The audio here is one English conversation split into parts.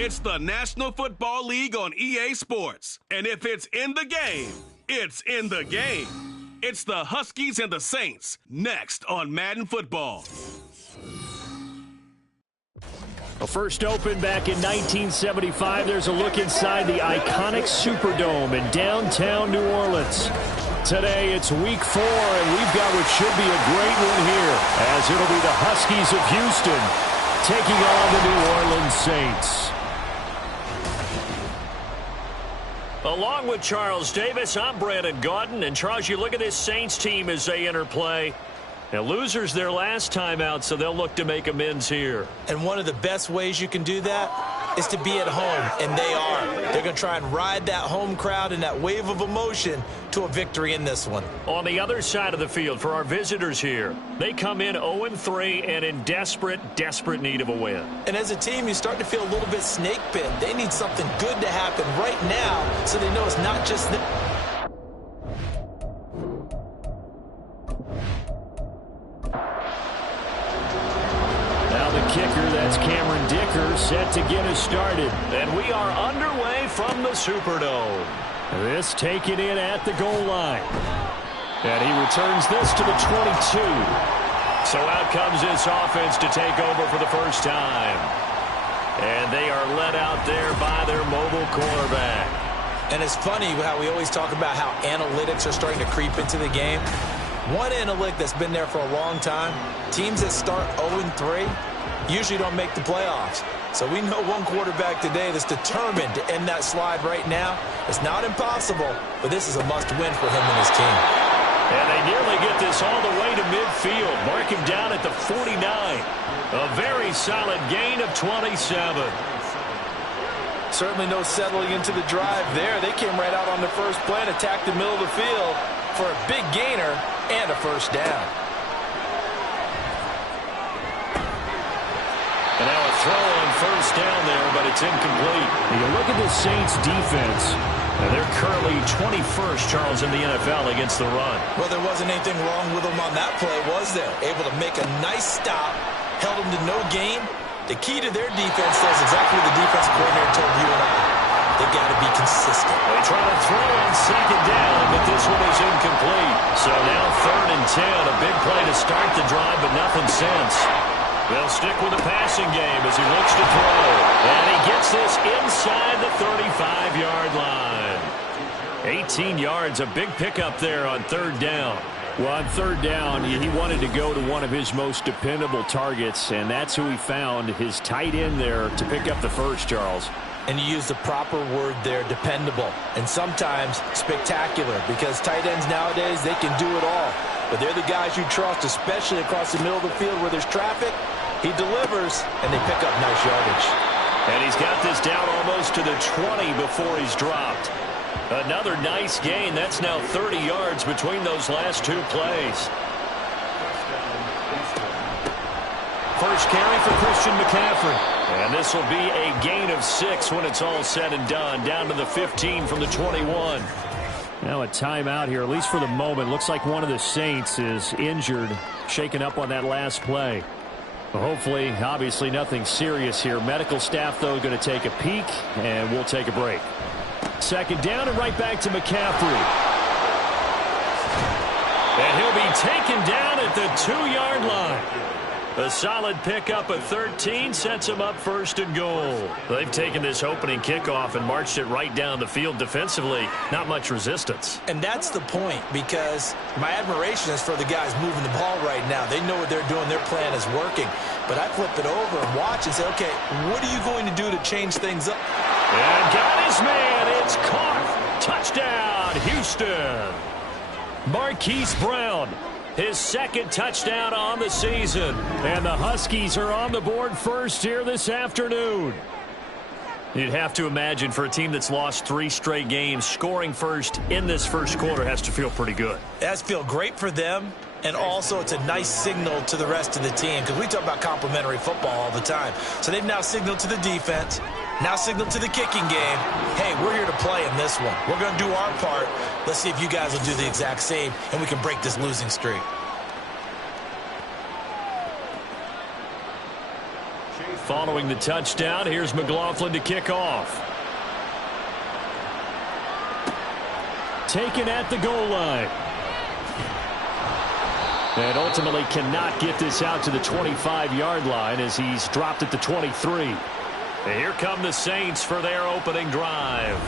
It's the National Football League on EA Sports. And if it's in the game, it's in the game. It's the Huskies and the Saints, next on Madden Football. Well, first opened back in 1975, there's a look inside the iconic Superdome in downtown New Orleans. Today, it's week 4, and we've got what should be a great one here, as it'll be the Huskies of Houston taking on the New Orleans Saints. Along with Charles Davis, I'm Brandon Gaudin. And Charles, you look at this Saints team as they enter play. Now, losers their last time out, so they'll look to make amends here. And one of the best ways you can do that is to be at home, and they are. They're going to try and ride that home crowd and that wave of emotion to a victory in this one. On the other side of the field for our visitors here, they come in 0-3 and in desperate need of a win. And as a team, you start to feel a little bit snake bit. They need something good to happen right now so they know it's not just the... Kicker, that's Cameron Dicker, set to get us started. And we are underway from the Superdome. This taken in at the goal line. And he returns this to the 22. So out comes this offense to take over for the first time. And they are led out there by their mobile quarterback. And it's funny how we always talk about how analytics are starting to creep into the game. One analytic that's been there for a long time, teams that start 0-3, usually don't make the playoffs. So we know one quarterback today that's determined to end that slide right now. It's not impossible, but this is a must-win for him and his team. And they nearly get this all the way to midfield. Mark him down at the 49. A very solid gain of 27. Certainly no settling into the drive there. They came right out on the first play and attacked the middle of the field for a big gainer and a first down. And now a throw on first down there, but it's incomplete. You look at the Saints defense, and they're currently 21st, Charles, in the NFL against the run. Well, there wasn't anything wrong with them on that play, was there? Able to make a nice stop, held them to no gain. The key to their defense, though, is exactly what the defensive coordinator told you and I. They got to be consistent. They try to throw on second down, but this one is incomplete. So now 3rd and 10, a big play to start the drive, but nothing since. They'll stick with the passing game as he looks to throw. And he gets this inside the 35-yard line. 18 yards, a big pickup there on 3rd down. Well, on 3rd down, he wanted to go to one of his most dependable targets, and that's who he found, his tight end there, to pick up the first, Charles. And you use the proper word there, dependable, and sometimes spectacular, because tight ends nowadays, they can do it all. But they're the guys you trust, especially across the middle of the field where there's traffic. He delivers, and they pick up nice yardage. And he's got this down almost to the 20 before he's dropped. Another nice gain. That's now 30 yards between those last 2 plays. First carry for Christian McCaffrey. And this will be a gain of 6 when it's all said and done. Down to the 15 from the 21. Now a timeout here, at least for the moment. Looks like one of the Saints is injured, shaken up on that last play. Well, hopefully, obviously nothing serious here. Medical staff, though, going to take a peek, and we'll take a break. Second down and right back to McCaffrey. And he'll be taken down at the 2-yard line. A solid pickup of 13 sets him up 1st and goal. They've taken this opening kickoff and marched it right down the field defensively. Not much resistance. And that's the point, because my admiration is for the guys moving the ball right now. They know what they're doing. Their plan is working. But I flip it over and watch and say, okay, what are you going to do to change things up? And got his man. It's caught. Touchdown, Houston. Marquise Brown, his 2nd touchdown on the season. And the Huskies are on the board first here this afternoon. You'd have to imagine for a team that's lost 3 straight games, scoring first in this first quarter has to feel pretty good. It has to feel great for them, and also it's a nice signal to the rest of the team, because we talk about complementary football all the time. So they've now signaled to the defense, now signaled to the kicking game, hey, we're here to play in this one. We're going to do our part. Let's see if you guys will do the exact same, and we can break this losing streak. Following the touchdown, here's McLaughlin to kick off. Taken at the goal line. And ultimately cannot get this out to the 25-yard line as he's dropped at the 23. And here come the Saints for their opening drive.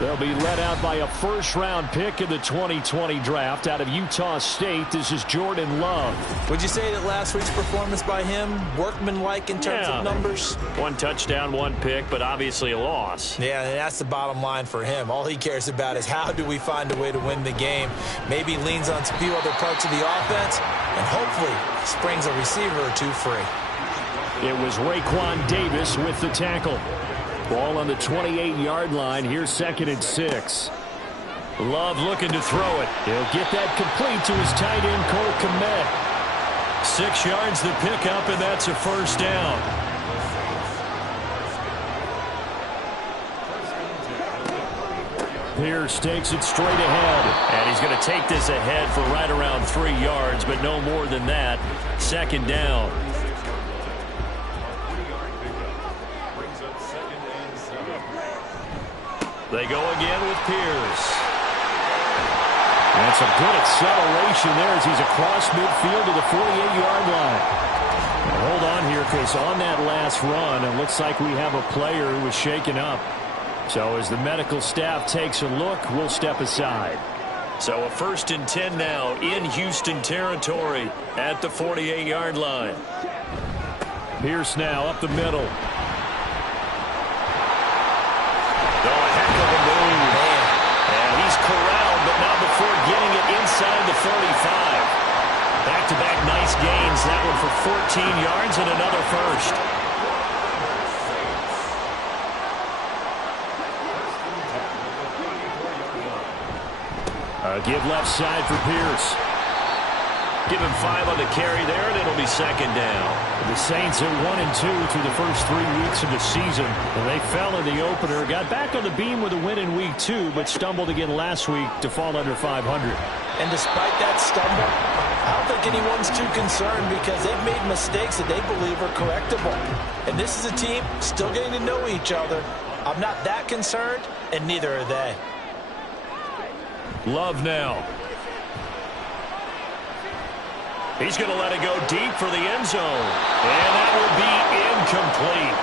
They'll be led out by a first-round pick in the 2020 draft out of Utah State. This is Jordan Love. Would you say that last week's performance by him, workmanlike in terms of numbers? 1 touchdown, 1 pick, but obviously a loss. Yeah, and that's the bottom line for him. All he cares about is how do we find a way to win the game. Maybe leans on a few other parts of the offense, and hopefully springs a receiver or two free. It was Raekwon Davis with the tackle. Ball on the 28-yard line. Here's 2nd and 6. Love looking to throw it. He'll get that complete to his tight end, Cole Kmet. 6 yards the pickup, and that's a first down. Pierce takes it straight ahead. And he's going to take this ahead for right around 3 yards, but no more than that. 2nd down. They go again with Pierce. That's a good acceleration there as he's across midfield to the 48-yard line. Now hold on here, because on that last run, it looks like we have a player who was shaken up. So as the medical staff takes a look, we'll step aside. So a 1st and 10 now in Houston territory at the 48-yard line. Pierce now up the middle. Corralled, but not before getting it inside the 45. Back-to-back nice gains. That one for 14 yards and another first. Give left side for Pierce. Give him 5 on the carry there, and it'll be 2nd down. The Saints are 1-2 through the first 3 weeks of the season. And they fell in the opener, got back on the beam with a win in week 2, but stumbled again last week to fall under 500. And despite that stumble, I don't think anyone's too concerned because they've made mistakes that they believe are correctable. And this is a team still getting to know each other. I'm not that concerned, and neither are they. Love now. He's going to let it go deep for the end zone. And that will be incomplete.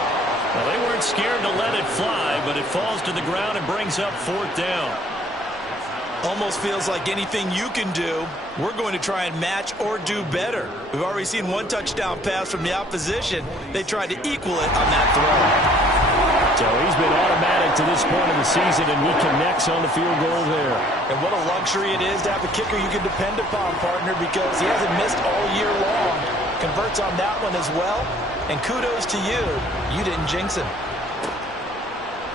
Well, they weren't scared to let it fly, but it falls to the ground and brings up 4th down. Almost feels like anything you can do, we're going to try and match or do better. We've already seen 1 touchdown pass from the opposition. They tried to equal it on that throw. So he's been automatic to this point of the season, and he connects on the field goal there. And what a luxury it is to have a kicker you can depend upon, partner, because he hasn't missed all year long. Converts on that one as well. And kudos to you. You didn't jinx him.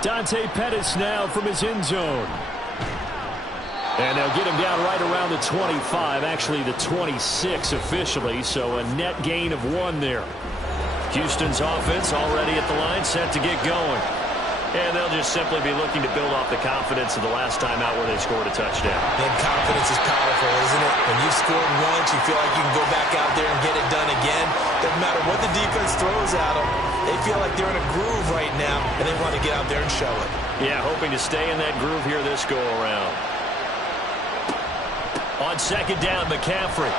Dante Pettis now from his end zone. And they'll get him down right around the 25, actually the 26 officially, so a net gain of 1 there. Houston's offense already at the line, set to get going. And they'll just simply be looking to build off the confidence of the last time out where they scored a touchdown. And confidence is powerful, isn't it? When you've scored once, you feel like you can go back out there and get it done again. Doesn't matter what the defense throws at them. They feel like they're in a groove right now, and they want to get out there and show it. Yeah, hoping to stay in that groove here this go-around. On 2nd down, McCaffrey.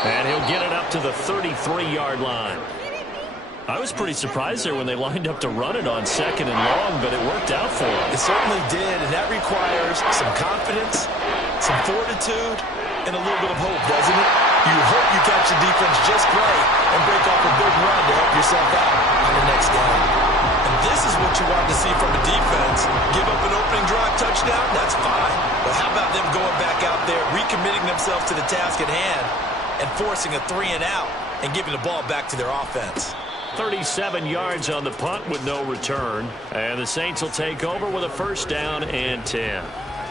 And he'll get it up to the 33-yard line. I was pretty surprised there when they lined up to run it on 2nd and long, but it worked out for him. It certainly did, and that requires some confidence, some fortitude, and a little bit of hope, doesn't it? You hope you catch the defense just right and break off a big run to help yourself out on the next down. And this is what you want to see from a defense. Give up an opening drive touchdown, that's fine. But how about them going back out there, recommitting themselves to the task at hand, and forcing a 3-and-out and giving the ball back to their offense. 37 yards on the punt with no return. And the Saints will take over with a 1st down and 10.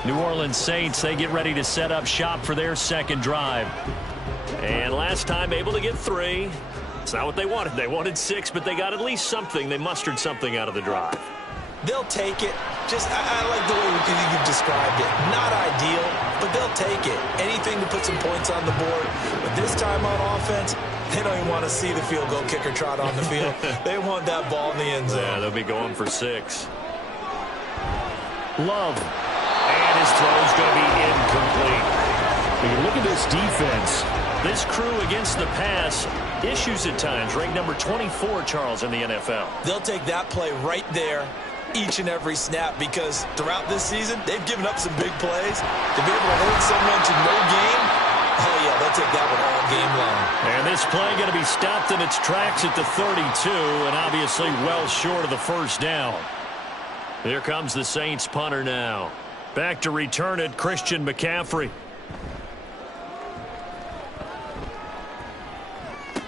New Orleans Saints, they get ready to set up shop for their 2nd drive. And last time able to get 3. It's not what they wanted. They wanted 6, but they got at least something. They mustered something out of the drive. They'll take it. I like the way you've described it. Not ideal, but they'll take it. Anything to put some points on the board. But this time on offense, they don't even want to see the field goal kicker trot on the field. They want that ball in the end zone. Yeah, they'll be going for 6. Love. And his throw's going to be incomplete. When you look at this defense, this crew against the pass, issues at times. Ranked number 24, Charles, in the NFL. They'll take that play right there each and every snap because throughout this season, they've given up some big plays. To be able to hold someone to no gain, oh, yeah, they'll take that one all game long. And this play going to be stopped in its tracks at the 32, and obviously well short of the first down. Here comes the Saints punter now. Back to return it, Christian McCaffrey.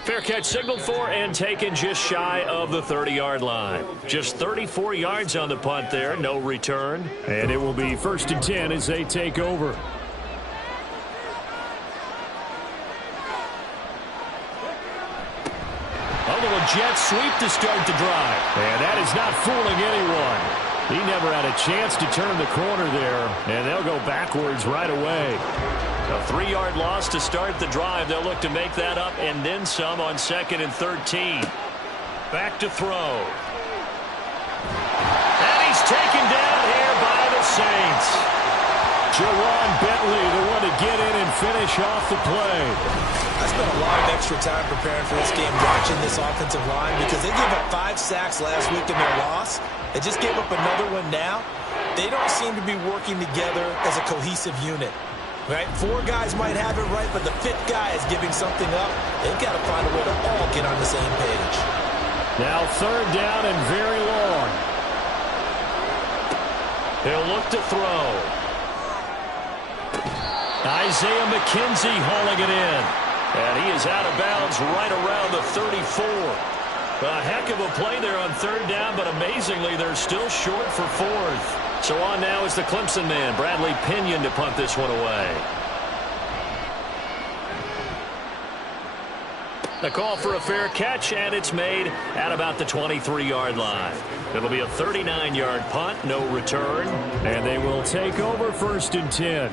Fair catch signaled for and taken just shy of the 30-yard line. Just 34 yards on the punt there, no return. And it will be 1st and 10 as they take over. A little jet sweep to start the drive. And that is not fooling anyone. He never had a chance to turn the corner there, and they'll go backwards right away. A 3-yard loss to start the drive. They'll look to make that up and then some on 2nd and 13. Back to throw. And he's taken down here by the Saints. Jawan Bentley, the one to get in and finish off the play. I spent a lot of extra time preparing for this game watching this offensive line because they gave up 5 sacks last week in their loss. They just gave up another one now. They don't seem to be working together as a cohesive unit. Right? 4 guys might have it right, but the 5th guy is giving something up. They've got to find a way to all get on the same page. Now 3rd down and very long. He'll look to throw. Isaiah McKenzie hauling it in. And he is out of bounds right around the 34. A heck of a play there on 3rd down, but amazingly, they're still short for 4th. So on now is the Clemson man, Bradley Pinion, to punt this one away. A call for a fair catch, and it's made at about the 23-yard line. It'll be a 39-yard punt, no return. And they will take over 1st and 10.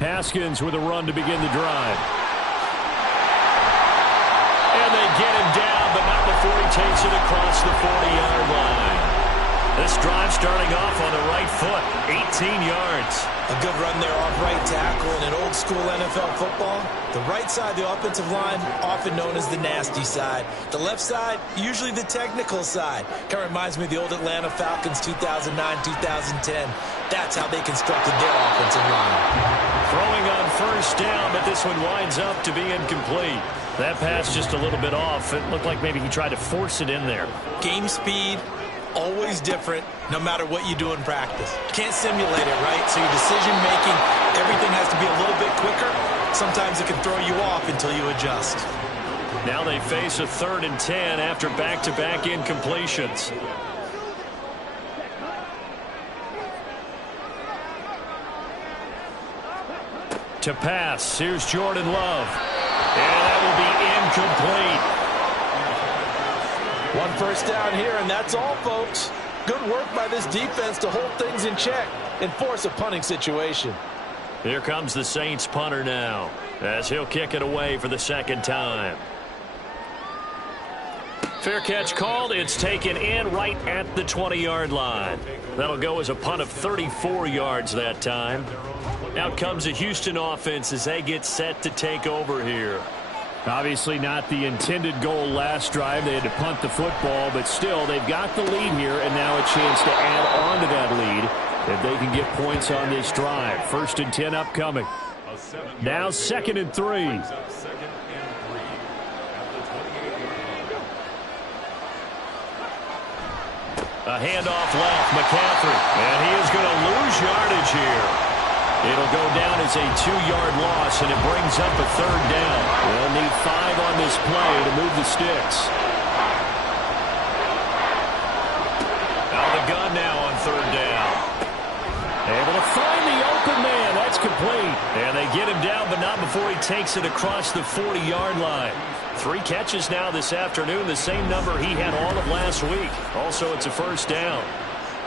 Haskins with a run to begin the drive. And they get him down, but not before he takes it across the 40-yard line. This drive starting off on the right foot, 18 yards. A good run there off right tackle in an old-school NFL football. The right side, the offensive line, often known as the nasty side. The left side, usually the technical side. Kind of reminds me of the old Atlanta Falcons 2009-2010. That's how they constructed their offensive line. Throwing on 1st down, but this one winds up to be incomplete. That pass just a little bit off. It looked like maybe he tried to force it in there. Game speed, always different, no matter what you do in practice. You can't simulate it, right? So your decision-making, everything has to be a little bit quicker. Sometimes it can throw you off until you adjust. Now they face a 3rd and 10 after back-to-back incompletions. To pass, here's Jordan Love. And that will be incomplete. 1 first down here, and that's all, folks. Good work by this defense to hold things in check and force a punting situation. Here comes the Saints punter now, as he'll kick it away for the 2nd time. Fair catch called. It's taken in right at the 20-yard line. That'll go as a punt of 34 yards that time. Out comes the Houston offense as they get set to take over here. Obviously not the intended goal last drive. They had to punt the football, but still they've got the lead here, and now a chance to add on to that lead if they can get points on this drive. 1st and 10 upcoming. Now 2nd and 3. A handoff left, McCaffrey, and he is going to lose yardage here. It'll go down as a 2-yard loss, and it brings up a 3rd down. They'll need 5 on this play to move the sticks. Out of the gun now on 3rd down. Able to find the open man. That's complete. And they get him down, but not before he takes it across the 40-yard line. 3 catches now this afternoon, the same number he had all of last week. Also, it's a first down.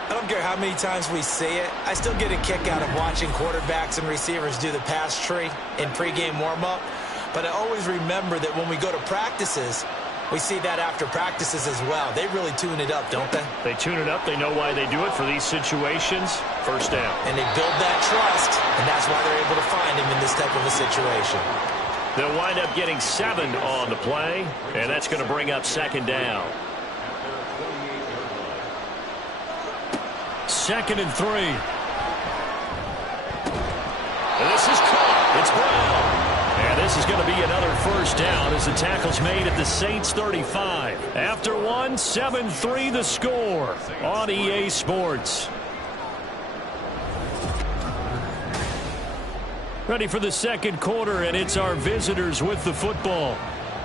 I don't care how many times we see it. I still get a kick out of watching quarterbacks and receivers do the pass tree in pregame warm-up. But I always remember that when we go to practices, we see that after practices as well. They really tune it up, don't they? They tune it up. They know why they do it for these situations. First down. And they build that trust, and that's why they're able to find him in this type of a situation. They'll wind up getting 7 on the play, and that's going to bring up second down. 2nd and 3. And this is caught. It's Brown. And this is going to be another first down as the tackle's made at the Saints 35. After one, 7-3 the score on EA Sports. Ready for the second quarter, and it's our visitors with the football.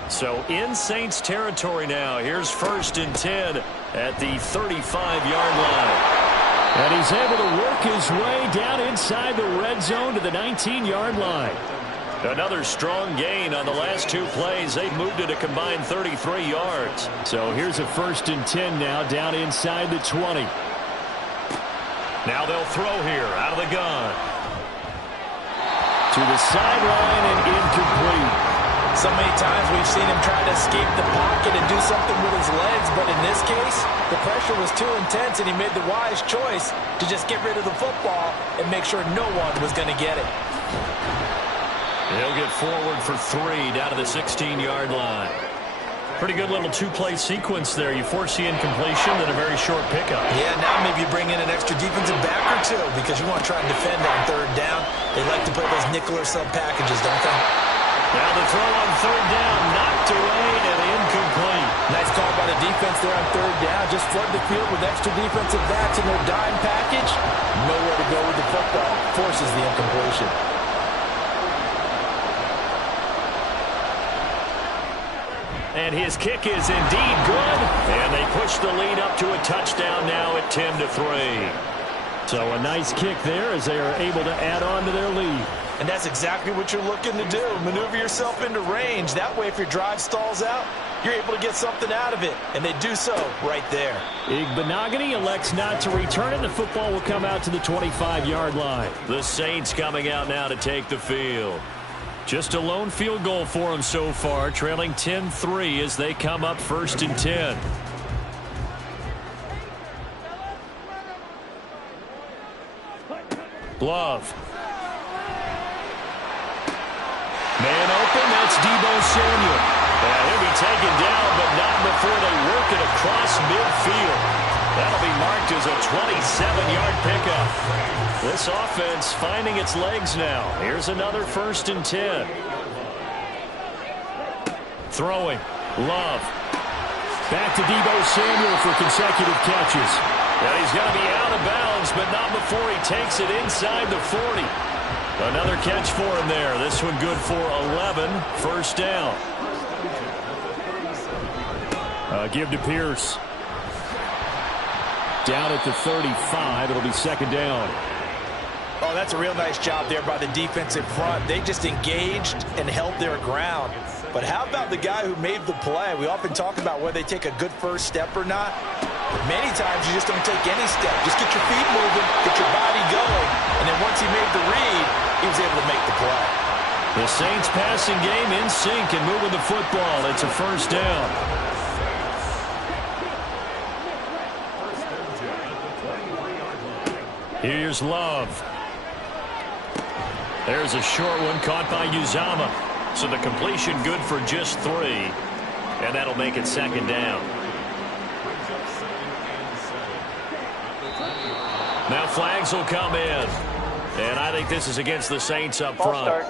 So in Saints territory now. Here's 1st and 10 at the 35-yard line. And he's able to work his way down inside the red zone to the 19-yard line. Another strong gain on the last 2 plays. They've moved it a combined 33 yards. So here's a 1st and 10 now down inside the 20. Now they'll throw here out of the gun. To the sideline and incomplete. So many times we've seen him try to escape the pocket and do something with his legs, but in this case, the pressure was too intense and he made the wise choice to just get rid of the football and make sure no one was going to get it. He'll get forward for 3 down to the 16-yard line. Pretty good little 2-play sequence there. You force the incompletion, then a very short pickup. Yeah, now maybe you bring in an extra defensive back or 2 because you want to try and defend on 3rd down. They like to play those nickel or sub packages, don't they? Now the throw on 3rd down, knocked away and incomplete. Nice call by the defense there on 3rd down. Just flood the field with extra defensive backs in their dime package. Nowhere to go with the football. Forces the incompletion. And his kick is indeed good. And they push the lead up to a touchdown now at 10-3. So a nice kick there as they are able to add on to their lead. And that's exactly what you're looking to do. Maneuver yourself into range. That way, if your drive stalls out, you're able to get something out of it. And they do so right there. Igbenogany elects not to return it. The football will come out to the 25-yard line. The Saints coming out now to take the field. Just a lone field goal for them so far, trailing 10-3 as they come up 1st and 10. Love. Man open, that's Deebo Samuel. And he'll be taken down, but not before they work it across midfield. That'll be marked as a 27-yard pickup. This offense finding its legs now. Here's another 1st and 10. Throwing. Love. Back to Deebo Samuel for consecutive catches. And he's going to be out of bounds, but not before he takes it inside the 40. Another catch for him there. This one good for 11. First down. Give to Pierce. Down at the 35. It'll be second down. Oh, that's a real nice job there by the defensive front. They just engaged and held their ground. But how about the guy who made the play? We often talk about whether they take a good first step or not. But many times you just don't take any step. Just get your feet moving, get your body going, and then once he made the read, he was able to make the play. The Saints passing game in sync and moving the football. It's a first down. Here's Love. There's a short one caught by Uzama. So the completion good for just 3. And that'll make it second down. Now flags will come in. And I think this is against the Saints up front.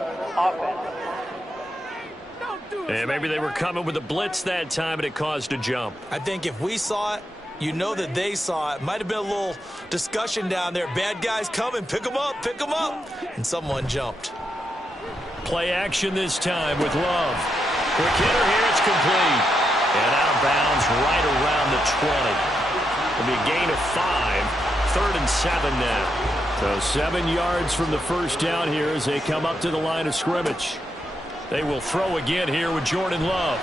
And maybe they were coming with a blitz that time and it caused a jump. I think if we saw it, you know that they saw it. Might have been a little discussion down there. Bad guys coming. Pick them up. Pick them up. And someone jumped. Play action this time with Love. Quick hitter here. It's complete. And out of bounds right around the 20. It'll be a gain of 5. 3rd and 7 now. So 7 yards from the first down here as they come up to the line of scrimmage. They will throw again here with Jordan Love.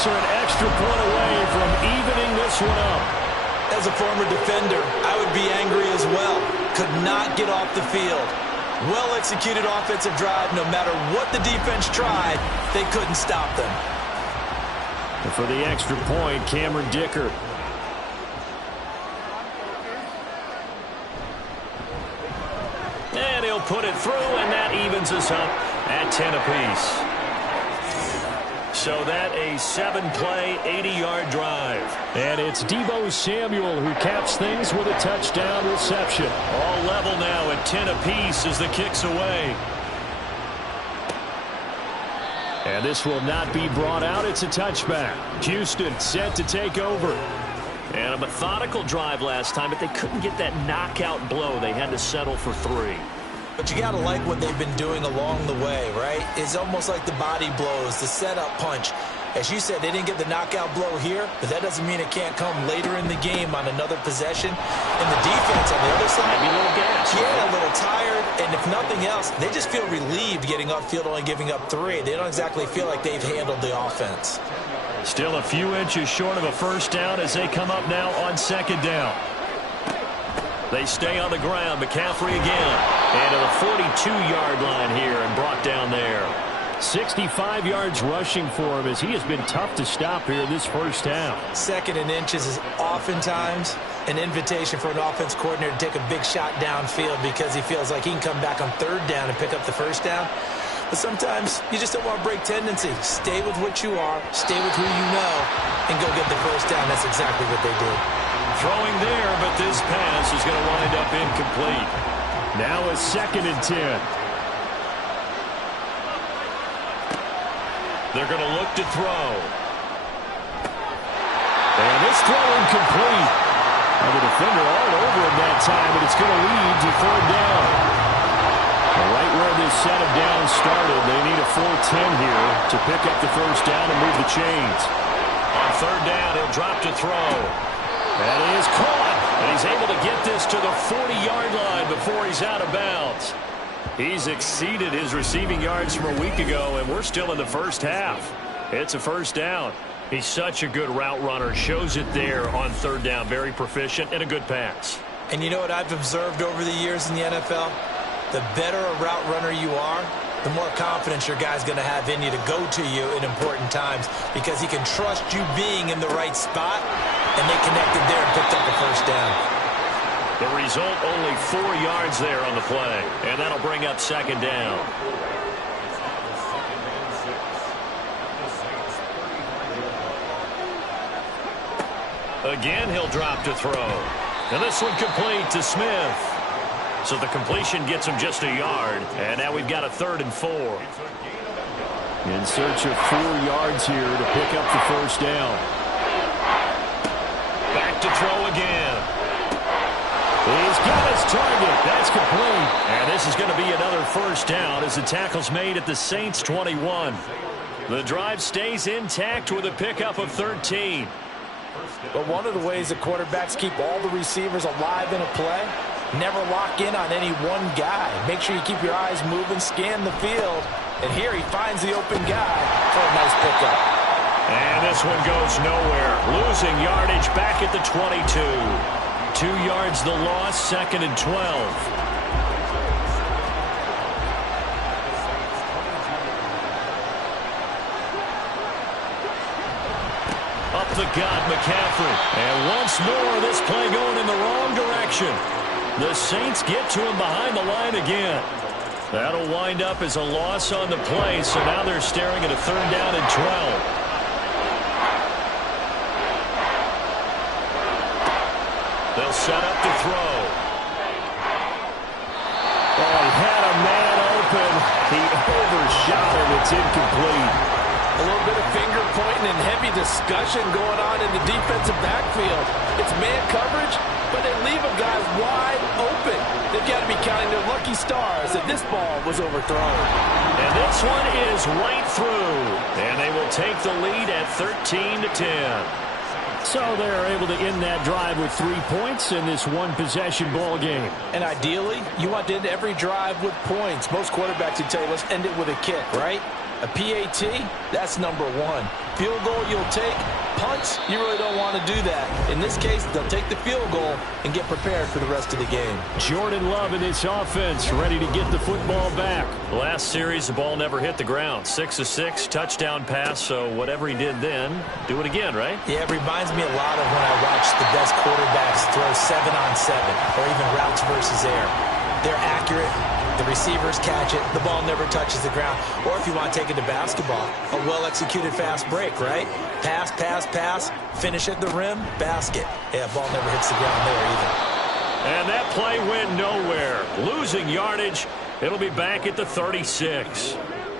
Saints are an extra point away from evening this one up. As a former defender, I would be angry as well. Could not get off the field. Well-executed offensive drive. No matter what the defense tried, they couldn't stop them. And for the extra point, Cameron Dicker. And he'll put it through, and that evens us up at 10 apiece. So that a 7-play, 80-yard drive. And it's Deebo Samuel who caps things with a touchdown reception. All level now at 10 apiece as the kick's away. And this will not be brought out. It's a touchback. Houston set to take over. And a methodical drive last time, but they couldn't get that knockout blow. They had to settle for 3. But you got to like what they've been doing along the way, right? It's almost like the body blows, the setup punch. As you said, they didn't get the knockout blow here, but that doesn't mean it can't come later in the game on another possession. And the defense on the other side, maybe a little gas. Yeah, a little tired. And if nothing else, they just feel relieved getting upfield, only giving up 3. They don't exactly feel like they've handled the offense. Still a few inches short of a first down as they come up now on second down. They stay on the ground. McCaffrey again. And to the 42-yard line here and brought down there. 65 yards rushing for him as he has been tough to stop here this first half. 2nd and inches is oftentimes an invitation for an offense coordinator to take a big shot downfield because he feels like he can come back on 3rd down and pick up the first down. But sometimes you just don't want to break tendency. Stay with what you are, stay with who you know, and go get the first down. That's exactly what they did. Throwing there, but this pass is going to wind up incomplete. Now a 2nd and 10. They're going to look to throw. And this throw incomplete. And the defender all over him that time, but it's going to lead to 3rd down. Right where this set of downs started, they need a 4-10 here to pick up the first down and move the chains. On 3rd down, he'll drop to throw. That is caught. And he's able to get this to the 40-yard line before he's out of bounds. He's exceeded his receiving yards from a week ago, and we're still in the first half. It's a first down. He's such a good route runner. Shows it there on 3rd down. Very proficient and a good pass. And you know what I've observed over the years in the NFL? The better a route runner you are, the more confidence your guy's going to have in you to go to you in important times because he can trust you being in the right spot, and they connected there and picked up the first down. The result, only 4 yards there on the play, and that'll bring up 2nd down. Again, he'll drop to throw. And this one complete to Smith. So the completion gets him just a yard. And now we've got a 3rd and 4. In search of 4 yards here to pick up the first down. Back to throw again. He's got his target. That's complete. And this is going to be another first down as the tackle's made at the Saints 21. The drive stays intact with a pickup of 13. But one of the ways that quarterbacks keep all the receivers alive in a play, never lock in on any one guy. Make sure you keep your eyes moving, scan the field. And here he finds the open guy for a nice pickup. And this one goes nowhere. Losing yardage back at the 22. 2 yards the loss, 2nd and 12. Up the gut, McCaffrey. And once more, this play going in the wrong direction. The Saints get to him behind the line again. That'll wind up as a loss on the play, so now they're staring at a 3rd down and 12. They'll set up to throw. Oh, he had a man open. He overshot him. It's incomplete. A little bit of finger pointing and heavy discussion going on in the defensive backfield. It's man coverage, but they leave a guy wide open. They've got to be counting their lucky stars that this ball was overthrown. And this one is right through. And they will take the lead at 13-10. So they're able to end that drive with 3 points in this one-possession ball game. And ideally, you want to end every drive with points. Most quarterbacks would tell you, let's end it with a kick, right? A PAT, that's number 1. Field goal you'll take. Punts, you really don't want to do that. In this case, they'll take the field goal and get prepared for the rest of the game. Jordan Love in this offense, ready to get the football back. Last series, the ball never hit the ground. 6 of 6, touchdown pass, so whatever he did then, do it again, right? Yeah, it reminds me a lot of when I watch the best quarterbacks throw 7-on-7 or even routes versus air. They're accurate. The receivers catch it. The ball never touches the ground. Or if you want to take it to basketball, a well-executed fast break, right? Pass, pass, pass, finish at the rim, basket. Yeah, ball never hits the ground there either. And that play went nowhere. Losing yardage. It'll be back at the 36.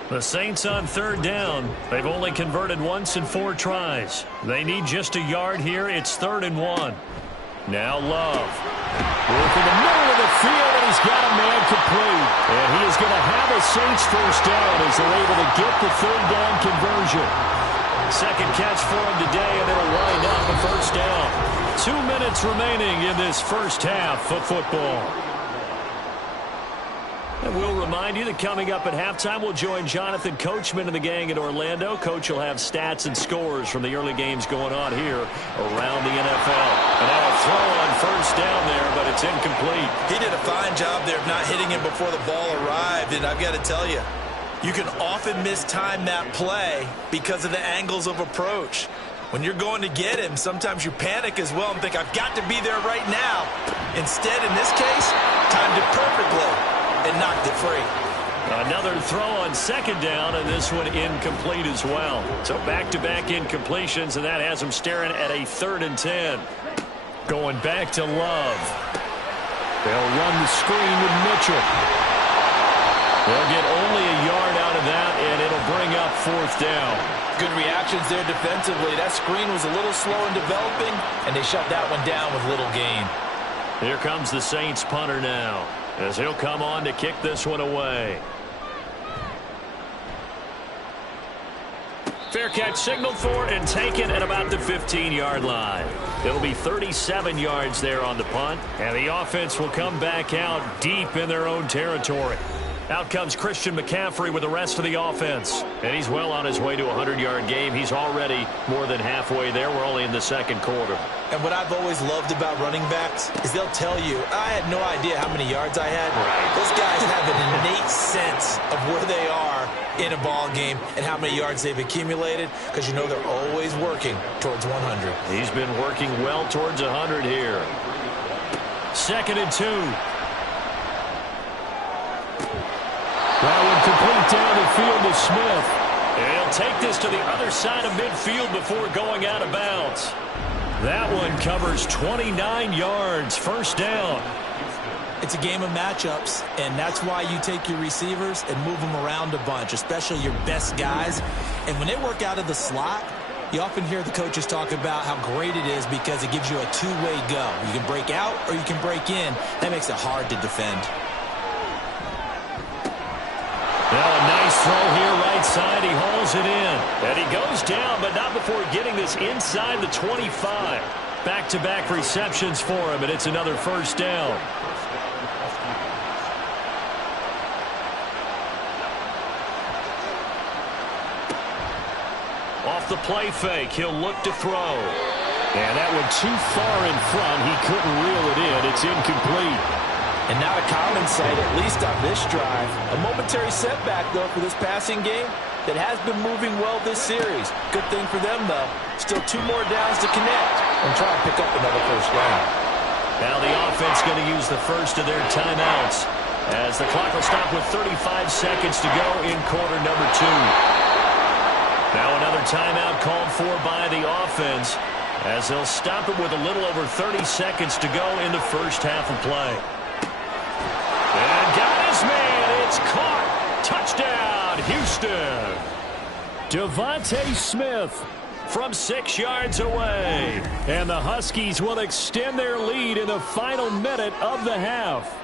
The Saints on third down. They've only converted once in 4 tries. They need just a yard here. It's 3rd and 1. Now Love. Work in the middle of the field, and he's got a man complete. And he is going to have a Saints first down as they're able to get the 3rd down conversion. Second catch for him today, and it'll wind up a first down. 2 minutes remaining in this first half of football. And we'll remind you that coming up at halftime, we'll join Jonathan Coachman and the gang in Orlando. Coach will have stats and scores from the early games going on here around the NFL. And now a throw on first down there, but it's incomplete. He did a fine job there of not hitting him before the ball arrived, and I've got to tell you, you can often mistime that play because of the angles of approach. When you're going to get him, sometimes you panic as well and think, I've got to be there right now. Instead, in this case, timed it perfectly and knocked it free. Another throw on second down, and this one incomplete as well. So back-to-back incompletions, and that has him staring at a 3rd and 10. Going back to Love. They'll run the screen with Mitchell. They'll get only a yard out of that, and it'll bring up 4th down. Good reactions there defensively. That screen was a little slow in developing, and they shut that one down with little gain. Here comes the Saints punter now, as he'll come on to kick this one away. Fair catch signaled for and taken at about the 15-yard line. It'll be 37 yards there on the punt, and the offense will come back out deep in their own territory. Out comes Christian McCaffrey with the rest of the offense. And he's well on his way to a 100-yard game. He's already more than halfway there. We're only in the second quarter. And what I've always loved about running backs is they'll tell you, I had no idea how many yards I had. Right. Those guys have an innate sense of where they are in a ball game and how many yards they've accumulated, because you know they're always working towards 100. He's been working well towards 100 here. 2nd and 2. That one complete down the field to Smith. And he'll take this to the other side of midfield before going out of bounds. That one covers 29 yards. First down. It's a game of matchups, and that's why you take your receivers and move them around a bunch, especially your best guys. And when they work out of the slot, you often hear the coaches talk about how great it is because it gives you a two-way go. You can break out or you can break in. That makes it hard to defend. Now a nice throw here right side. He hauls it in. And he goes down, but not before getting this inside the 25. Back-to-back receptions for him, and it's another first down. Off the play fake, he'll look to throw. And that one too far in front. He couldn't reel it in. It's incomplete. And not a common sight, at least on this drive. A momentary setback, though, for this passing game that has been moving well this series. Good thing for them, though. Still 2 more downs to connect and try and pick up another first down. Now the offense going to use the first of their timeouts as the clock will stop with 35 seconds to go in quarter number 2. Now another timeout called for by the offense as they'll stop it with a little over 30 seconds to go in the first half of play. And got his man. It's caught. Touchdown, Houston. Devontae Smith from 6 yards away. And the Huskies will extend their lead in the final minute of the half.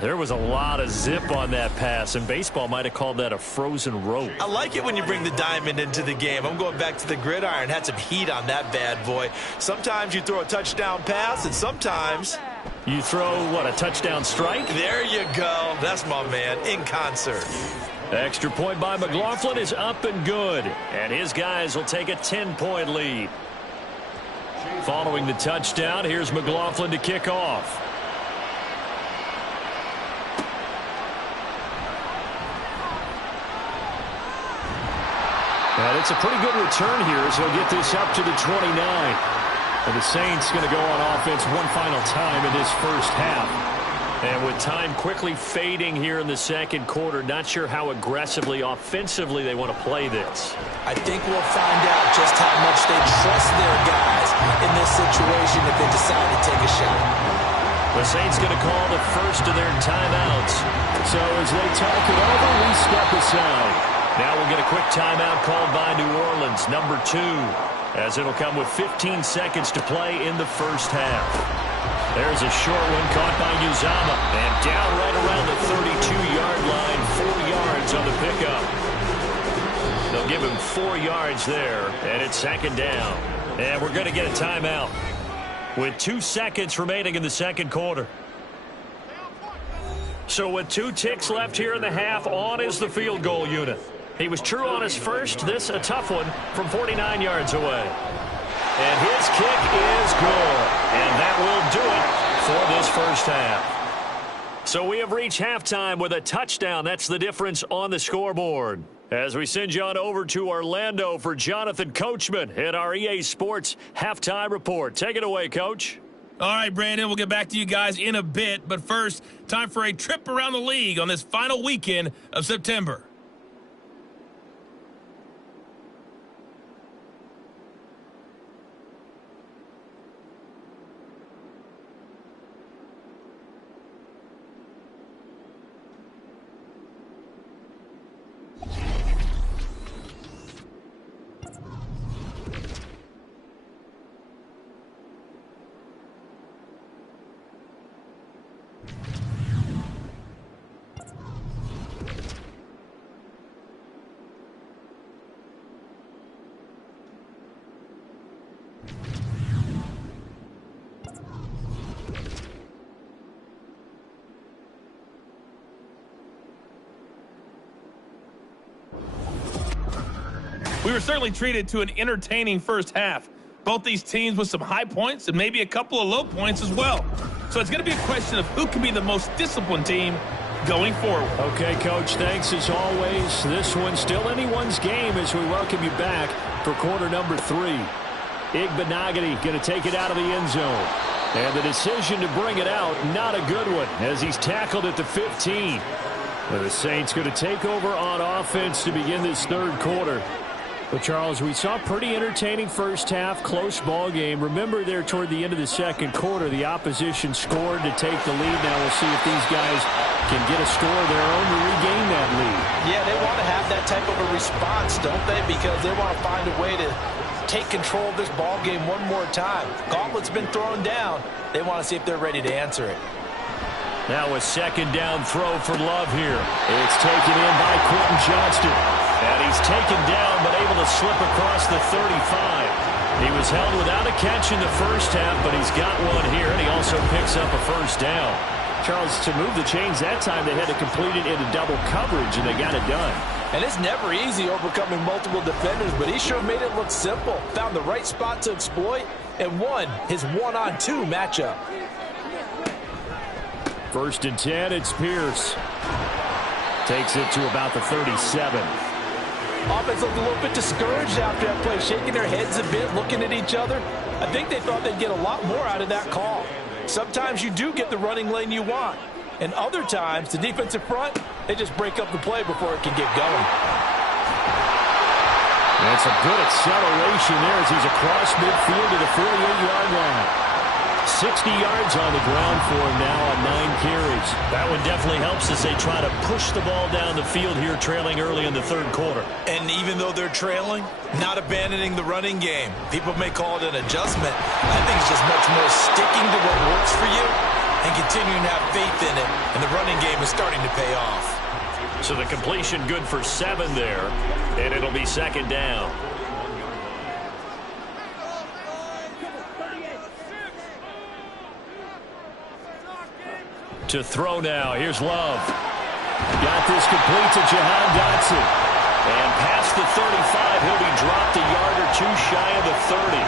There was a lot of zip on that pass, and baseball might have called that a frozen rope. I like it when you bring the diamond into the game. I'm going back to the gridiron. Had some heat on that bad boy. Sometimes you throw a touchdown pass, and sometimes you throw, what, a touchdown strike? There you go. That's my man, in concert. Extra point by McLaughlin is up and good. And his guys will take a 10-point lead. Following the touchdown, here's McLaughlin to kick off. And it's a pretty good return here as he'll get this up to the 29. And the Saints going to go on offense one final time in this first half. And with time quickly fading here in the second quarter, not sure how aggressively, offensively they want to play this. I think we'll find out just how much they trust their guys in this situation if they decide to take a shot. The Saints going to call the first of their timeouts. So as they talk it over, we step aside. Now we'll get a quick timeout called by New Orleans, number 2, as it'll come with 15 seconds to play in the first half. There's a short one caught by Uzama, and down right around the 32-yard line, 4 yards on the pickup. They'll give him 4 yards there, and it's second down. And we're going to get a timeout with 2 seconds remaining in the second quarter. So with 2 ticks left here in the half, on is the field goal unit. He was true on his first. This a tough one from 49 yards away. And his kick is good. And that will do it for this first half. So we have reached halftime with a touchdown. That's the difference on the scoreboard. As we send you on over to Orlando for Jonathan Coachman in our EA Sports Halftime Report. Take it away, Coach. All right, Brandon, we'll get back to you guys in a bit. But first, time for a trip around the league on this final weekend of September. We were certainly treated to an entertaining first half. Both these teams with some high points and maybe a couple of low points as well. So it's going to be a question of who can be the most disciplined team going forward. Okay, Coach, thanks as always. This one's still anyone's game as we welcome you back for quarter number 3. Igbenogany going to take it out of the end zone. And the decision to bring it out, not a good one, as he's tackled at the 15. Well, the Saints going to take over on offense to begin this third quarter. But, Charles, we saw a pretty entertaining first half, close ball game. Remember there toward the end of the second quarter, the opposition scored to take the lead. Now we'll see if these guys can get a score of their own to regain that lead. Yeah, they want to have that type of a response, don't they? Because they want to find a way to take control of this ball game one more time. Gauntlet's been thrown down. They want to see if they're ready to answer it. Now a second down throw for Love here. It's taken in by Quentin Johnston. And he's taken down but able to slip across the 35. He was held without a catch in the first half, but he's got one here, and he also picks up a first down. Charles, to move the chains that time, they had to complete it into double coverage, and they got it done. And it's never easy overcoming multiple defenders, but he sure made it look simple. Found the right spot to exploit and won his one-on-two matchup. First and 10, it's Pierce. Takes it to about the 37. Offense looked a little bit discouraged after that play, shaking their heads a bit, looking at each other. I think they thought they'd get a lot more out of that call. Sometimes you do get the running lane you want. And other times, the defensive front, they just break up the play before it can get going. That's a good acceleration there as he's across midfield to the 48-yard line. 60 yards on the ground for him now on 9 carries. That one definitely helps as they try to push the ball down the field here, trailing early in the third quarter. And even though they're trailing, not abandoning the running game. People may call it an adjustment. I think it's just much more sticking to what works for you and continuing to have faith in it. And the running game is starting to pay off. So the completion good for 7 there, and it'll be second down. To throw now. Here's Love. Got this complete to Jahan Dotson. And past the 35, he'll be dropped a yard or two shy of the 30.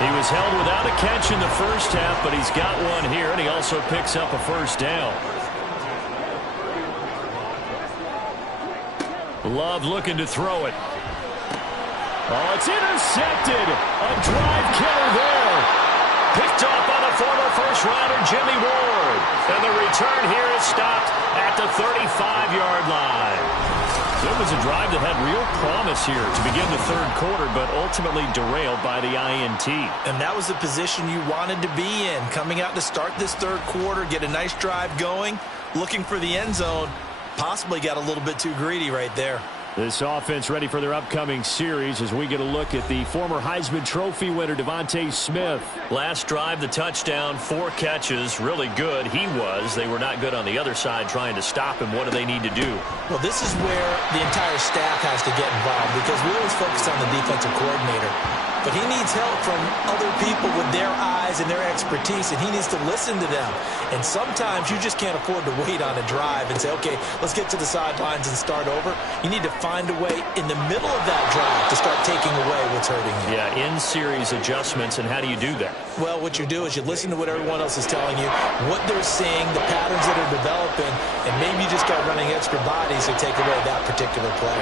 He was held without a catch in the first half, but he's got one here, and he also picks up a first down. Love looking to throw it. Oh, it's intercepted. A drive killer there. Picked off by the former first-rounder Jimmy Ward. And the return here is stopped at the 35-yard line. It was a drive that had real promise here to begin the third quarter, but ultimately derailed by the INT. And that was the position you wanted to be in. Coming out to start this third quarter, get a nice drive going, looking for the end zone. Possibly got a little bit too greedy right there. This offense ready for their upcoming series as we get a look at the former Heisman Trophy winner, Devontae Smith. Last drive, the touchdown, 4 catches, really good. He was. They were not good on the other side trying to stop him. What do they need to do? Well, this is where the entire staff has to get involved because we always focus on the defensive coordinator. But he needs help from other people with their eyes and their expertise, and he needs to listen to them. And sometimes you just can't afford to wait on a drive and say, okay, let's get to the sidelines and start over. You need to find a way in the middle of that drive to start taking away what's hurting you. Yeah, in-series adjustments, and how do you do that? Well, what you do is you listen to what everyone else is telling you, what they're seeing, the patterns that are developing, and maybe you just start running extra bodies to take away that particular play.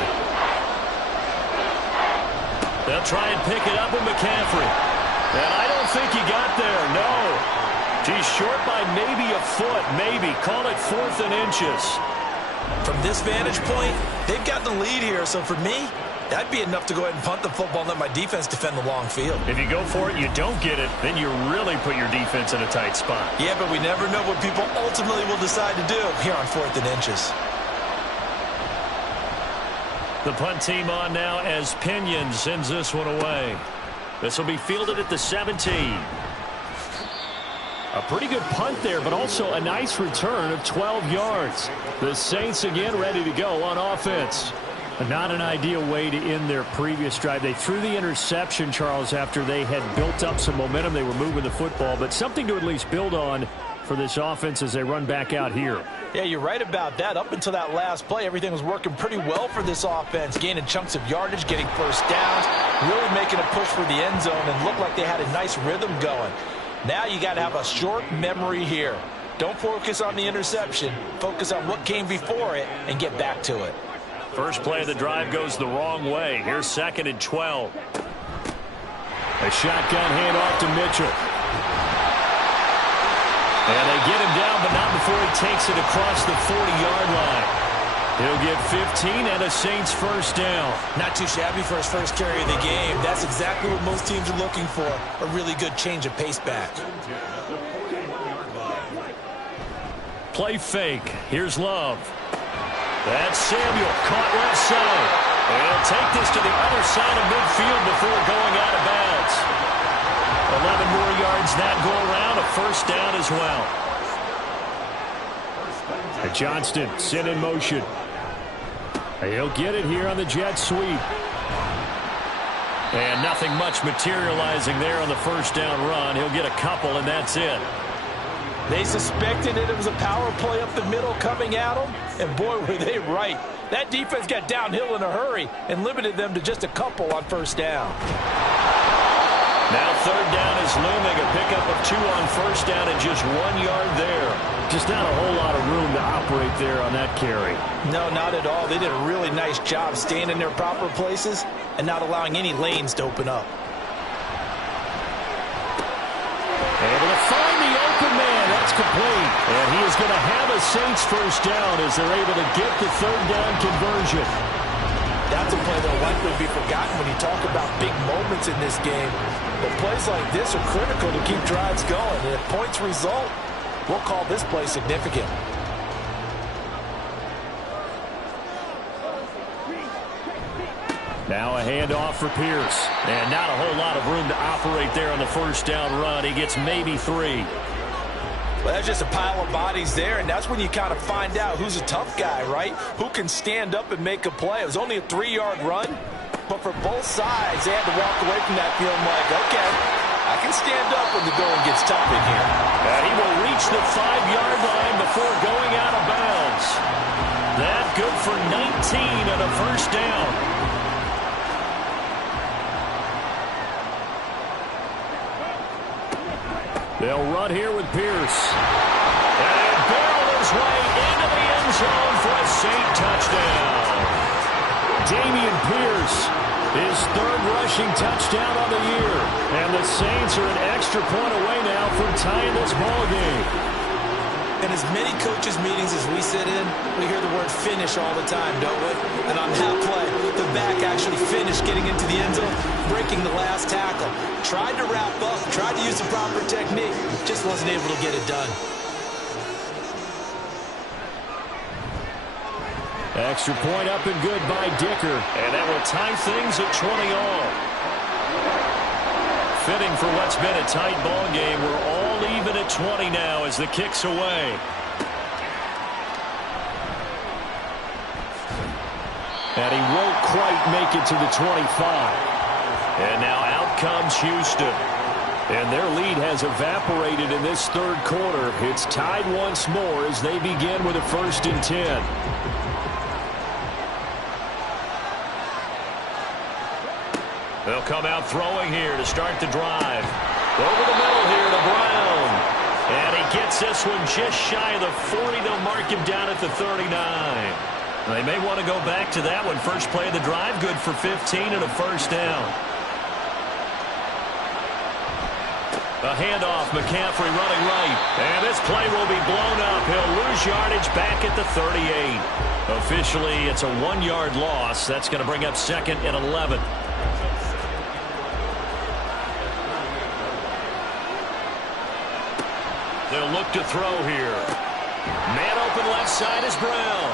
They'll try and pick it up with McCaffrey. And I don't think he got there, no. He's short by maybe a foot, maybe. Call it 4th and inches. From this vantage point, they've got the lead here. So for me, that'd be enough to go ahead and punt the football and let my defense defend the long field. If you go for it, you don't get it, then you really put your defense in a tight spot. Yeah, but we never know what people ultimately will decide to do here on 4th and inches. The punt team on now as Pinion sends this one away. This will be fielded at the 17. A pretty good punt there, but also a nice return of 12 yards. The Saints again ready to go on offense. Not an ideal way to end their previous drive. They threw the interception, Charles, after they had built up some momentum. They were moving the football, but something to at least build on for this offense as they run back out here. Yeah, you're right about that. Up until that last play, everything was working pretty well for this offense, gaining chunks of yardage, getting first downs, really making a push for the end zone, and looked like they had a nice rhythm going. Now you got to have a short memory here. Don't focus on the interception. Focus on what came before it and get back to it. First play of the drive goes the wrong way. Here's 2nd and 12. A shotgun handoff to Mitchell. And they get him down, but not before he takes it across the 40-yard line. He'll get 15 and a Saints first down. Not too shabby for his first carry of the game. That's exactly what most teams are looking for, a really good change of pace back. Play fake. Here's Love. That's Samuel, caught left side. And take this to the other side of midfield before going out of bounds. 11 more yards that go around, a first down as well. Johnston sent in motion. He'll get it here on the jet sweep. And nothing much materializing there on the first down run. He'll get a couple, and that's it. They suspected that it was a power play up the middle coming at them, and boy, were they right. That defense got downhill in a hurry and limited them to just a couple on first down. Now third down is looming, a pickup of 2 on first down and just 1 yard there. Just not a whole lot of room to operate there on that carry. No, not at all. They did a really nice job staying in their proper places and not allowing any lanes to open up. Able to find the open man. That's complete. And he is going to have a Saints first down as they're able to get the third down conversion. That's a play that will likely be forgotten when you talk about big moments in this game. But plays like this are critical to keep drives going. And if points result, we'll call this play significant. Now a handoff for Pierce. And not a whole lot of room to operate there on the first down run. He gets maybe 3. Well, that's just a pile of bodies there, and that's when you kind of find out who's a tough guy, right? Who can stand up and make a play. It was only a 3-yard run, but for both sides, they had to walk away from that feeling like, okay, I can stand up when the going gets tough in here. And he will reach the 5-yard line before going out of bounds. That and a first down. They'll run here with Pierce. And barrel his way into the end zone for a Saint touchdown. Dameon Pierce, his third rushing touchdown on the year. And the Saints are an extra point away now from tying this ball game. In as many coaches' meetings as we sit in, we hear the word finish all the time, don't we? And on that play, the back actually finished getting into the end zone, breaking the last tackle. Tried to wrap up, tried to use the proper technique, just wasn't able to get it done. Extra point up and good by Dicker. And that will tie things at 20 all. Fitting for what's been a tight ball game. We're all even at 20 now as the kick's away. And he won't quite make it to the 25. And now out comes Houston. And their lead has evaporated in this third quarter. It's tied once more as they begin with a 1st and 10. They'll come out throwing here to start the drive. Over the middle here to Brown. And he gets this one just shy of the 40. They'll mark him down at the 39. They may want to go back to that one. First play of the drive, good for 15 and a first down. A handoff, McCaffrey running right. And this play will be blown up. He'll lose yardage back at the 38. Officially, it's a 1-yard loss. That's going to bring up 2nd and 11. They'll look to throw here. Man open left side is Brown.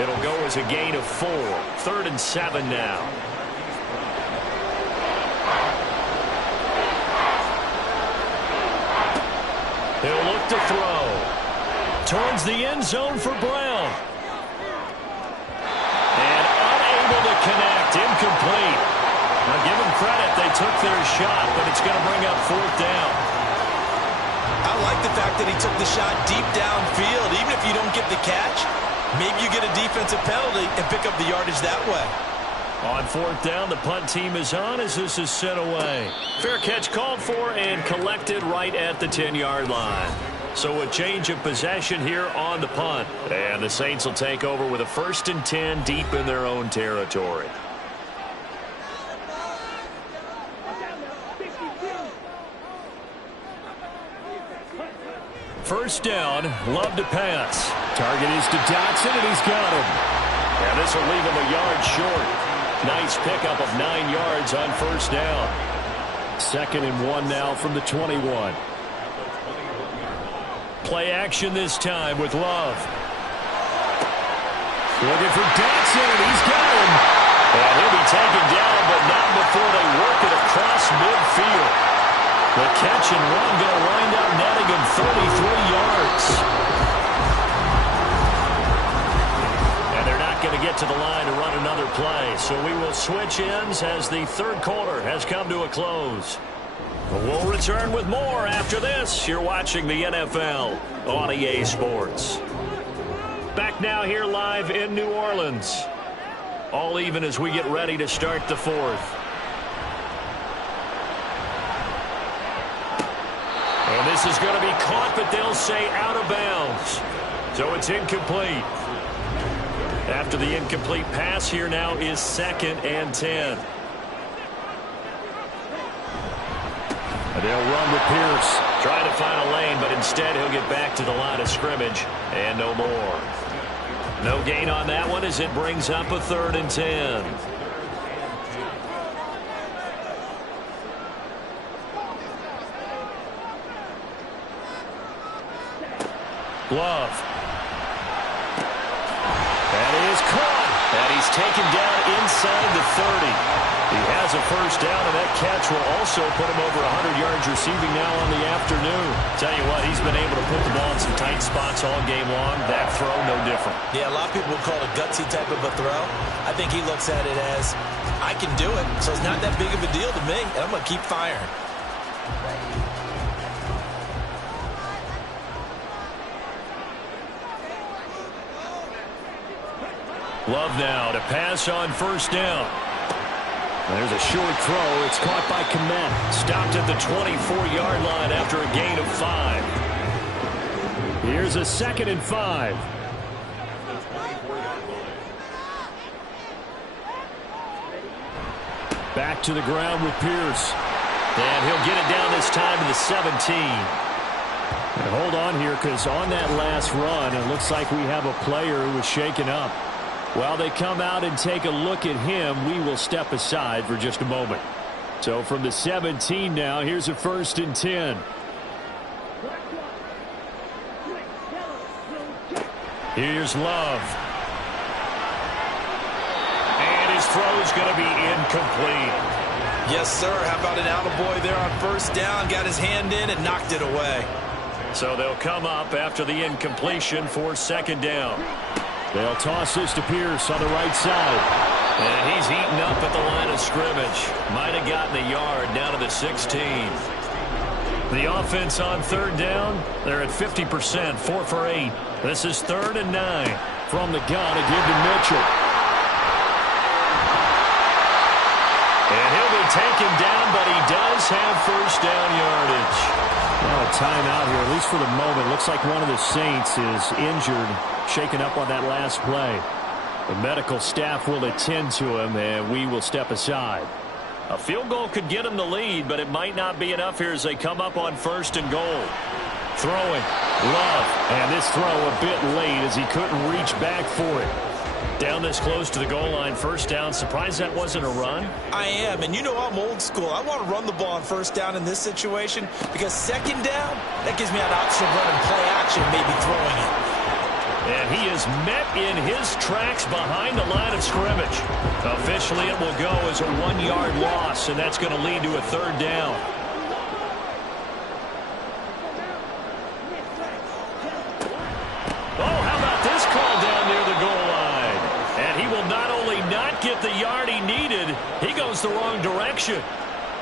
It'll go as a gain of 4. 3rd and 7 now. He'll look to throw. Towards the end zone for Brown. And unable to connect. Incomplete. Now give them credit. They took their shot, but it's going to bring up 4th down. I like the fact that he took the shot deep downfield. Even if you don't get the catch, maybe you get a defensive penalty and pick up the yardage that way. On 4th down, the punt team is on as this is sent away. Fair catch called for and collected right at the 10-yard line. So a change of possession here on the punt. And the Saints will take over with a 1st and 10 deep in their own territory. First down, Love to pass. Target is to Dotson, and he's got him. And this will leave him a yard short. Nice pickup of 9 yards on first down. 2nd and 1 now from the 21. Play action this time with Love. Looking for Dotson, and he's got him. And he'll be taken down, but not before they work it across midfield. The catch and run going to wind up netting him 33 yards. And they're not going to get to the line to run another play. So we will switch ends as the third quarter has come to a close. We'll return with more after this. You're watching the NFL on EA Sports. Back now here live in New Orleans. All even as we get ready to start the 4th. And this is going to be caught, but they'll say out of bounds. So it's incomplete. After the incomplete pass, here now is 2nd and 10. And they'll run with Pierce. Trying to find a lane, but instead he'll get back to the line of scrimmage. And no more. No gain on that one as it brings up a 3rd and 10. Love. That is caught. And he's taken down inside the 30. He has a first down, and that catch will also put him over 100 yards receiving now on the afternoon. Tell you what, he's been able to put the ball in some tight spots all game long. That throw, no different. Yeah, a lot of people would call it a gutsy type of a throw. I think he looks at it as, I can do it, so it's not that big of a deal to me, and I'm going to keep firing. Love now to pass on first down. There's a short throw. It's caught by Komet. Stopped at the 24-yard line after a gain of 5. Here's a 2nd and 5. Back to the ground with Pierce. And he'll get it down this time to the 17. And hold on here, because on that last run, it looks like we have a player who was shaken up. While they come out and take a look at him, we will step aside for just a moment. So from the 17 now, here's a 1st and 10. Here's Love. And his throw's going to be incomplete. Yes, sir. How about an attaboy there on first down? Got his hand in and knocked it away. So they'll come up after the incompletion for 2nd down. They'll toss this to Pierce on the right side. And he's eaten up at the line of scrimmage. Might have gotten a yard down to the 16. The offense on 3rd down, they're at 50%, 4 for 8. This is 3rd and 9. From the gun to give to Mitchell. And he'll be taken down, but he does have first down yardage. Now a timeout here, at least for the moment. Looks like one of the Saints is injured, shaken up on that last play. The medical staff will attend to him, and we will step aside. A field goal could get him the lead, but it might not be enough here as they come up on 1st and goal. Throwing. Love. And this throw a bit late as he couldn't reach back for it. Down this close to the goal line, 1st down. Surprised that wasn't a run? I am, and you know I'm old school. I want to run the ball on 1st down in this situation because 2nd down, that gives me an option of running play action, maybe throwing it. And he is met in his tracks behind the line of scrimmage. Officially, it will go as a 1-yard loss, and that's going to lead to a 3rd down. Oh, how about this call down near the goal line? And he will not only not get the yard he needed, he goes the wrong direction.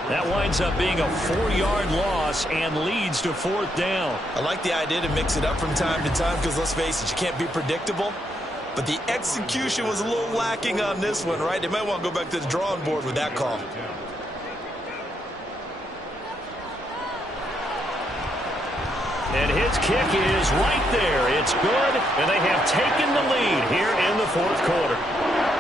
That winds up being a 4-yard loss and leads to 4th down. I like the idea to mix it up from time to time because, let's face it, you can't be predictable. But the execution was a little lacking on this one, right? They might want to go back to the drawing board with that call. And his kick is right there. It's good, and they have taken the lead here in the 4th quarter.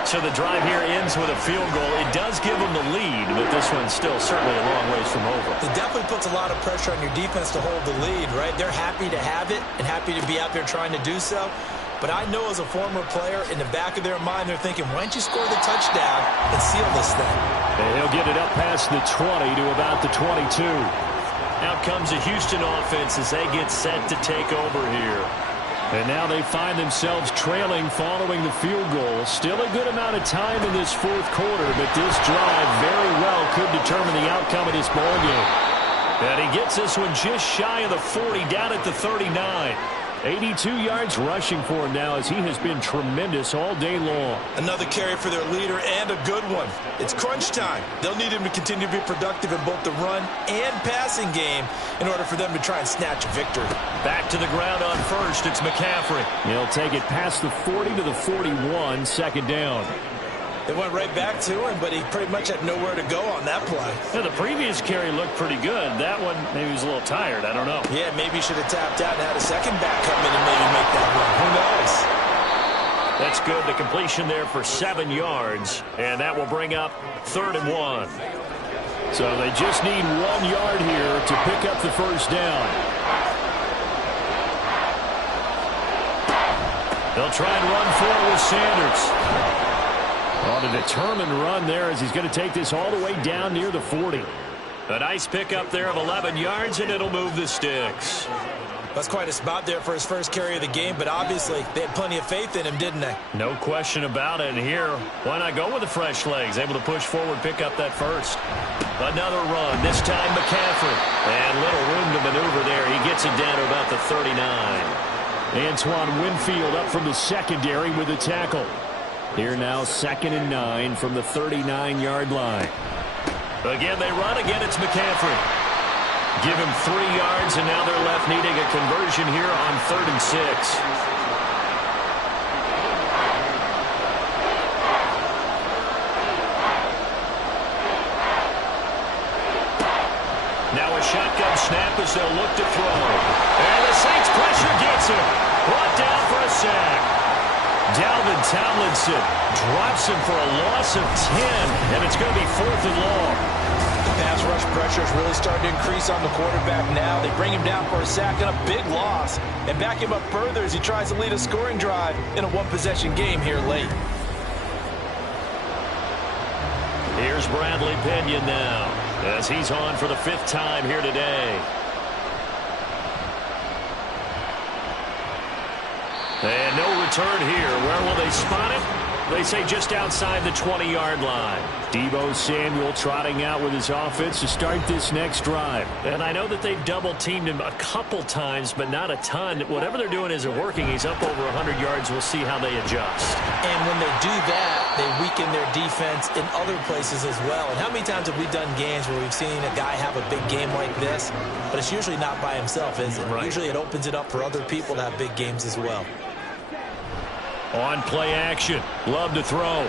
So the drive here ends with a field goal. It does give them the lead, but this one's still certainly a long ways from over. It definitely puts a lot of pressure on your defense to hold the lead, right? They're happy to have it and happy to be out there trying to do so. But I know as a former player, in the back of their mind, they're thinking, why don't you score the touchdown and seal this thing? And he'll get it up past the 20 to about the 22. Out comes the Houston offense as they get set to take over here. And now they find themselves trailing following the field goal. Still a good amount of time in this 4th quarter, but this drive very well could determine the outcome of this ballgame. And he gets this one just shy of the 40, down at the 39. 82 yards rushing for him now as he has been tremendous all day long. Another carry for their leader and a good one. It's crunch time. They'll need him to continue to be productive in both the run and passing game in order for them to try and snatch a victory. Back to the ground on 1st. It's McCaffrey. He'll take it past the 40 to the 41, 2nd down. They went right back to him, but he pretty much had nowhere to go on that play. Yeah, the previous carry looked pretty good. That one, maybe he was a little tired. I don't know. Yeah, maybe he should have tapped out and had a second back come in and maybe make that run. Who knows? That's good. The completion there for 7 yards, and that will bring up 3rd and 1. So they just need 1 yard here to pick up the 1st down. They'll try and run forward with Sanders. On a determined run there as he's going to take this all the way down near the 40. A nice pickup there of 11 yards, and it'll move the sticks. That's quite a spot there for his first carry of the game, but obviously they had plenty of faith in him, didn't they? No question about it. And here, why not go with the fresh legs? Able to push forward, pick up that first. Another run, this time McCaffrey. And little room to maneuver there. He gets it down to about the 39. Antoine Winfield up from the secondary with a tackle. Here now, 2nd and 9 from the 39-yard line. Again, they run. Again, it's McCaffrey. Give him 3 yards, and now they're left needing a conversion here on 3rd and 6. a shotgun snap as they'll look to throw. And the Saints pressure gets him. Brought down for a sack. Dalvin Tomlinson drops him for a loss of 10, and it's going to be 4th and long. The pass rush pressure is really starting to increase on the quarterback now. They bring him down for a sack and a big loss, and back him up further as he tries to lead a scoring drive in a one-possession game here late. Here's Bradley Pinion now, as he's on for the 5th time here today. And no return here. Where will they spot it? They say just outside the 20-yard line. Deebo Samuel trotting out with his offense to start this next drive. And I know that they've double-teamed him a couple times, but not a ton. Whatever they're doing isn't working. He's up over 100 yards. We'll see how they adjust. And when they do that, they weaken their defense in other places as well. And how many times have we done games where we've seen a guy have a big game like this, but it's usually not by himself, is it? Right. Usually it opens it up for other people to have big games as well. On play action. Love to throw.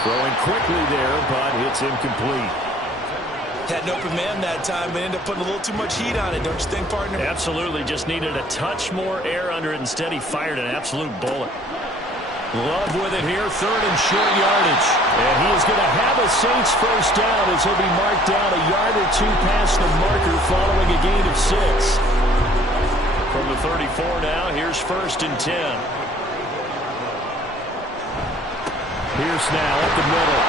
Throwing quickly there, but it's incomplete. Had an open man that time, but ended up putting a little too much heat on it, don't you think, partner? Absolutely. Just needed a touch more air under it. Instead, he fired an absolute bullet. Love with it here. 3rd and short yardage. And he is going to have a Saints first down as he'll be marked down a yard or two past the marker following a gain of 6. From the 34 now, here's 1st and 10. Pierce now up the middle.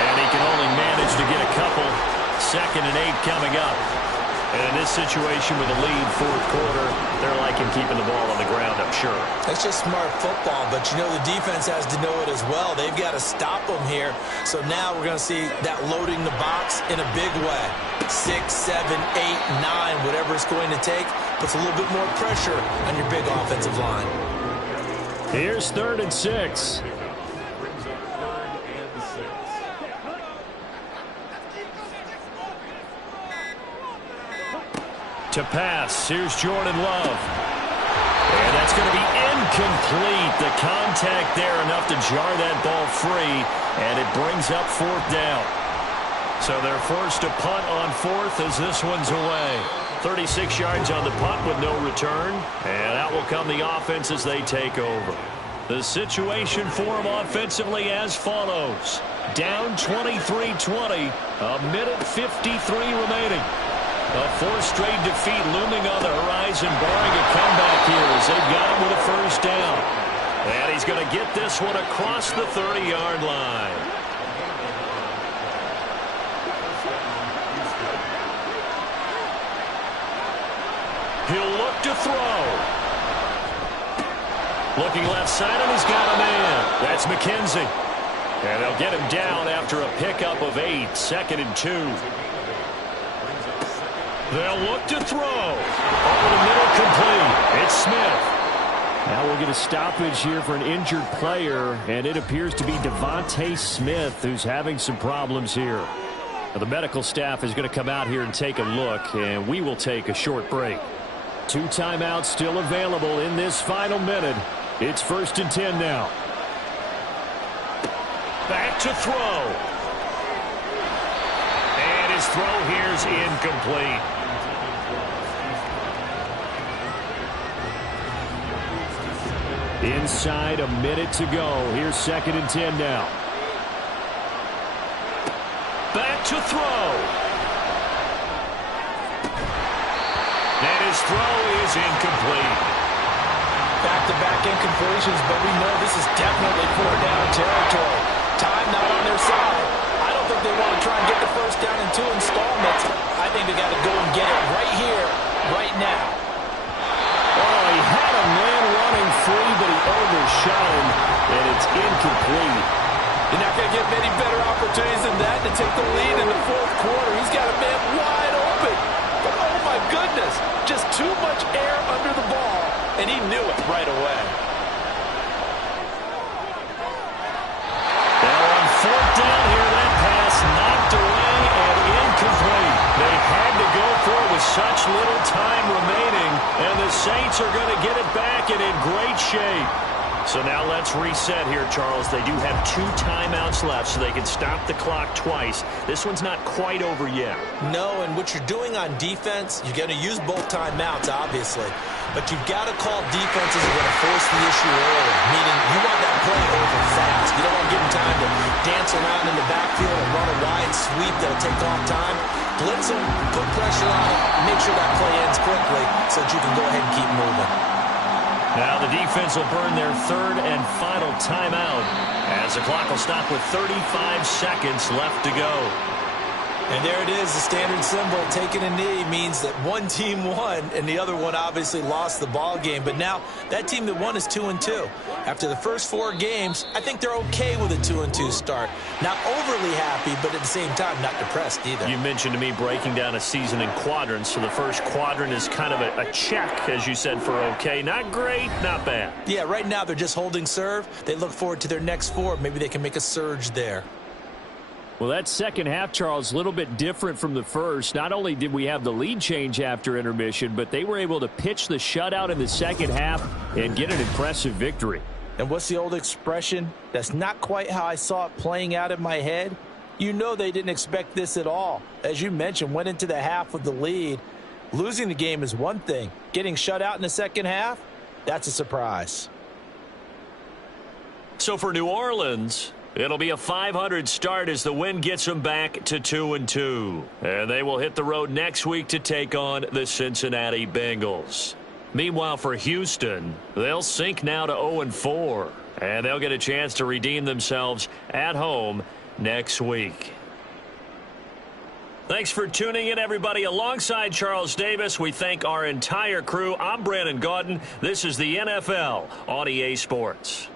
And he can only manage to get a couple. 2nd and 8 coming up. And in this situation with a lead 4th quarter, they're liking keeping the ball on the ground, I'm sure. That's just smart football, but you know the defense has to know it as well. They've got to stop them here. So now we're going to see that loading the box in a big way. 6, 7, 8, 9, whatever it's going to take, puts a little bit more pressure on your big offensive line. Here's 3rd and 6. To pass, here's Jordan Love. And that's going to be incomplete. The contact there enough to jar that ball free, and it brings up 4th down. So they're forced to punt on 4th as this one's away. 36 yards on the punt with no return, and out will come the offense as they take over. The situation for them offensively as follows. Down 23-20, a minute 53 remaining. A 4th straight defeat looming on the horizon, barring a comeback here as they've got him with a first down. And he's going to get this one across the 30-yard line. He'll look to throw. Looking left side, and he's got a man. That's McKenzie. And they'll get him down after a pickup of 8, 2nd and 2. They'll look to throw. Over the middle, complete. It's Smith. Now we'll get a stoppage here for an injured player, and it appears to be Devontae Smith who's having some problems here. Now, the medical staff is going to come out here and take a look, and we will take a short break. 2 timeouts still available in this final minute. It's 1st and 10 now. Back to throw. And his throw here's incomplete. Inside a minute to go. Here's 2nd and 10 now. Back to throw. And his throw is incomplete. Back-to-back incompletions, but we know this is definitely 4-down territory. Time not on their side. I don't think they want to try and get the first down in 2 installments. I think they got to go and get it right here, right now. Oh, he had a man running free, but he overshot him, and it's incomplete. You're not going to get many better opportunities than that to take the lead in the 4th quarter. He's got a man wide open. But oh my goodness, just too much air under the ball, and he knew it right away. Now on 4th down here, that pass knocked away and incomplete. They had to go for it with such little time remaining, and the Saints are going to get it back and in great shape. So now let's reset here, Charles. They do have 2 timeouts left, so they can stop the clock twice. This one's not quite over yet. No, and what you're doing on defense, you're going to use both timeouts, obviously. But you've got to call defenses that are going to force the issue early, meaning you want that play over fast. You don't want to give them time to dance around in the backfield and run a wide sweep that'll take off time. Blitz them, put pressure on them, make sure that play ends quickly so that you can go ahead and keep moving. Now the defense will burn their 3rd and final timeout as the clock will stop with 35 seconds left to go. And there it is, the standard symbol. Taking a knee means that one team won, and the other one obviously lost the ball game. But now that team that won is 2-2. After the first 4 games, I think they're okay with a 2-2 start. Not overly happy, but at the same time, not depressed either. You mentioned to me breaking down a season in quadrants. So the first quadrant is kind of a check, as you said, for okay. Not great, not bad. Yeah, right now they're just holding serve. They look forward to their next 4. Maybe they can make a surge there. Well, that second half, Charles, a little bit different from the first. Not only did we have the lead change after intermission, but they were able to pitch the shutout in the second half and get an impressive victory. And what's the old expression? That's not quite how I saw it playing out in my head. You know they didn't expect this at all. As you mentioned, went into the half with the lead. Losing the game is one thing. Getting shut out in the second half, that's a surprise. So for New Orleans, it'll be a 500 start as the win gets them back to 2-2. And they will hit the road next week to take on the Cincinnati Bengals. Meanwhile, for Houston, they'll sink now to 0-4. And they'll get a chance to redeem themselves at home next week. Thanks for tuning in, everybody. Alongside Charles Davis, we thank our entire crew. I'm Brandon Gaudin. This is the NFL on EA Sports.